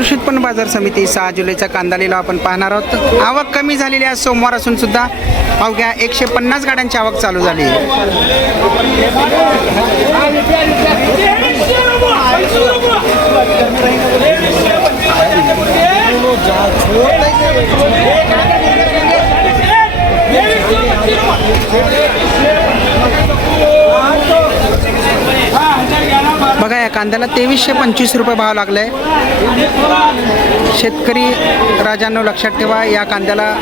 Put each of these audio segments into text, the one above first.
कृषी उत्पन्न बाजार समिती 6 जुलैचा कांदा लिलाव आपण पाहणार आहोत। आवक कमी झालेली आहे सोमवार असून सुद्धा अवघ्या 150 गाड्यांची आवक चालू झाली आहे। बघा या कांद्याला 2325 रुपये भाव लागलाय। शेतकरी राजांनो लक्षात ठेवा, या कांद्याला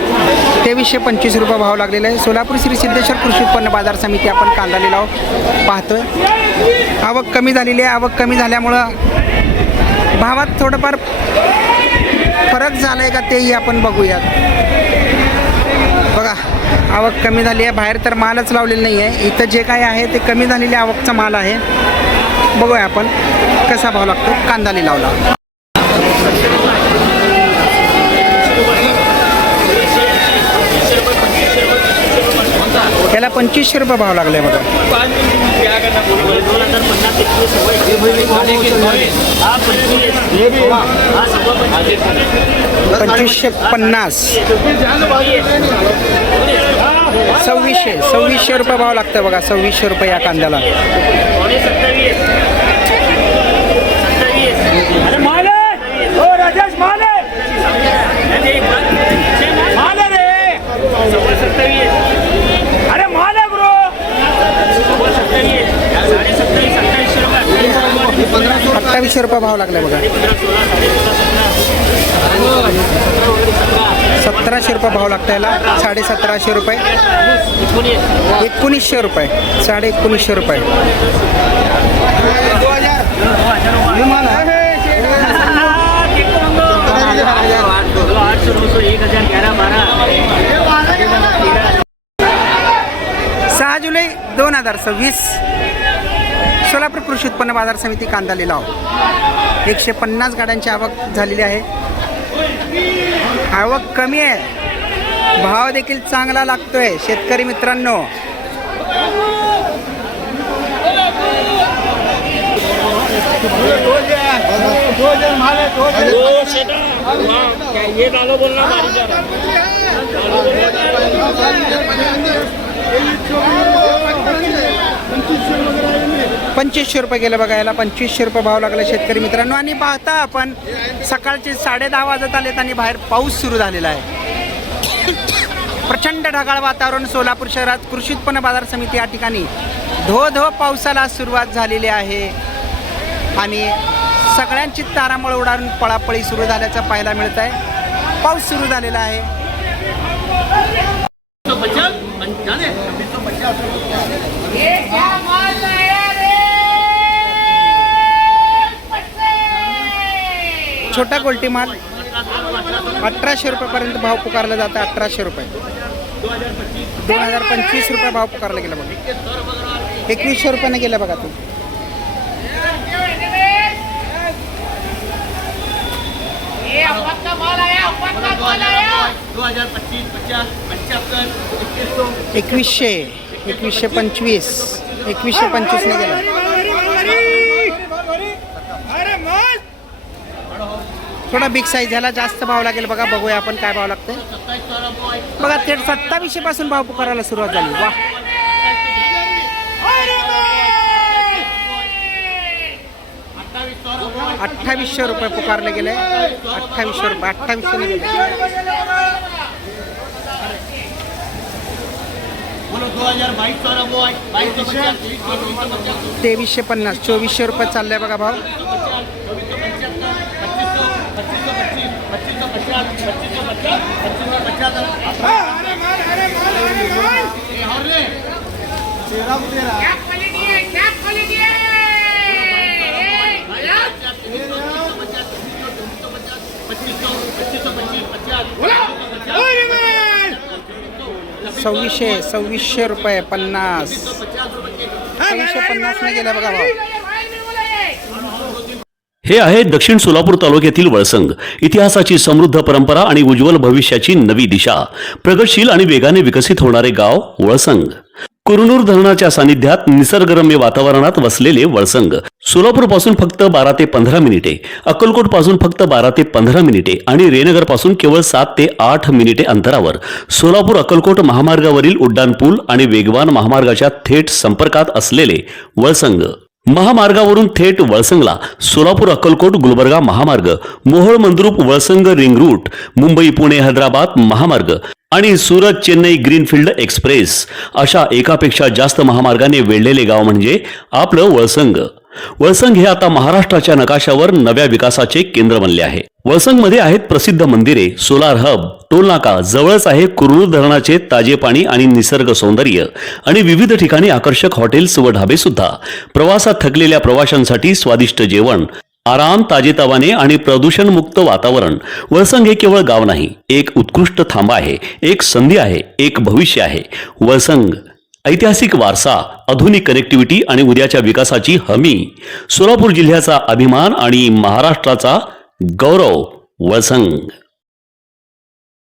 2325 रुपये भाव लागलेला आहे। सोलापूर श्री सिद्धेश्वर कृषी उत्पन्न बाजार समिती आपण कांदा लिलाव पाहतोय। आवक कमी झालेली आहे। आवक कमी झाल्यामुळं भावात थोडंफार फरक झालाय का तेही आपण बघूयात। बघा आवक कमी झाली आहे, बाहेर तर मालच लावलेला नाही आहे। इथं जे काय आहे ते कमी झालेले आवकचा माल आहे। बघूया आपण कसा भाव लागतो कांदा लिलावला। याला 2500 रुपये भाव लागले बघा। 2550 2600 रुपये भाव लागतं बघा। 2600 रुपये या कांद्याला। अरे माल है ब्रो 2800 रुपये भाव लागले बघा। 1700 रुपये भाव लागतं याला। 1750 रुपये 1900 रुपये 1950 रुपये। जुलै 2026 सोलापूर कृषी उत्पन्न बाजार समिती कांदा लिलाव 150 गाड्यांची आवक झालेली आहे। आवक कमी आहे, भाव देखील चांगला लागतोय शेतकरी मित्रांनो। ये डालो बोलना 2500 रुपये गेलं बघा याला। 2500 रुपये भाव लागला शेतकरी मित्रांनो। आणि पाहता आपण सकाळचे 10:30 वाजत आलेत आणि बाहेर पाऊस सुरू झालेला आहे। प्रचंड ढगाळ वातावरण सोलापूर शहरात कृषी उत्पन्न बाजार समिती या ठिकाणी धो पावसाला सुरुवात झालेली आहे आणि सगळ्यांची तारांबळ उडारून पळापळी सुरू झाल्याचं पाहायला मिळत आहे। पाऊस सुरू झालेला आहे। छोटा गोल्टी माल 1800 रुपयापर्यंत भाव पुकारला जातं। 1800 रुपये 2025 रुपये भाव पुकारला गेला बघा। 2100 रुपयाने गेला बघा तू। एकवीसशे 2125 ने गेला। थोडा बिग साईज ह्याला जास्त भाव लागेल बघा। बघूया आपण काय भाव लागतंय बघा। थेट 2700 पासून भाव पुकारायला सुरुवात झाली। वा 2800 रुपये पुकारले गेले। 2800 रुपये 2800 ने गेले। 2350 2400 रुपये चालले बघा भाव। सव्वीसशे रुपये 50 2650 ने गेला बघा भाव। हे आहे दक्षिण सोलापूर तालुक्यातील वळसंग। इतिहासाची समृद्ध परंपरा आणि उज्ज्वल भविष्याची नवी दिशा। प्रगतशील आणि वेगाने विकसित होणारे गाव वळसंग। कुरनूर धरणाच्या सानिध्यात निसर्गरम्य वातावरणात वसलेले वळसंग सोलापूर पासून फक्त 12 ते 15 मिनिटे, अक्कलकोट पासून फक्त 12 ते 15 मिनिटे आणि रेणनगर पासून केवळ 7 ते 8 मिनिटे अंतरावर सोलापूर अक्कलकोट महामार्गावरील उड्डाणपूल आणि वेगवान महामार्गाच्या थेट संपर्कात असलेले वळसंग. महामार्गावरून थेट वळसंगला सोलापूर अक्कलकोट गुलबर्गा महामार्ग, मोहोळ मंद्रुप वळसंग रिंग रूट, मुंबई पुणे हैदराबाद महामार्ग आणि सुरत चेन्नई ग्रीनफील्ड एक्सप्रेस अशा एकापेक्षा जास्त महामार्गाने वेढलेले गाव म्हणजे आपलं वळसंग. वळसंग हे आता महाराष्ट्राच्या नकाशावर नव्या विकासाचे केंद्र बनले आहे. वळसंगमध्ये आहेत प्रसिद्ध मंदिरे, सोलार हब, टोलनाका, जवळच आहे कुरनूर धरणाचे ताजे पाणी आणि निसर्ग सौंदर्य आणि विविध ठिकाणी आकर्षक हॉटेल्स व ढाबे सुद्धा. प्रवासात थकलेल्या प्रवाशांसाठी स्वादिष्ट जेवण, आराम, ताजेतवाने आणि प्रदूषणमुक्त वातावरण. वळसंग हे केवळ गाव नाही, एक उत्कृष्ट थांबा आहे, एक संधी आहे, एक भविष्य आहे. वळसंग ऐतिहासिक वारसा, आधुनिक कनेक्टिव्हिटी आणि उद्याच्या विकासाची हमी. सोलापूर जिल्ह्याचा अभिमान आणि महाराष्ट्राचा गौरव. वळसंग.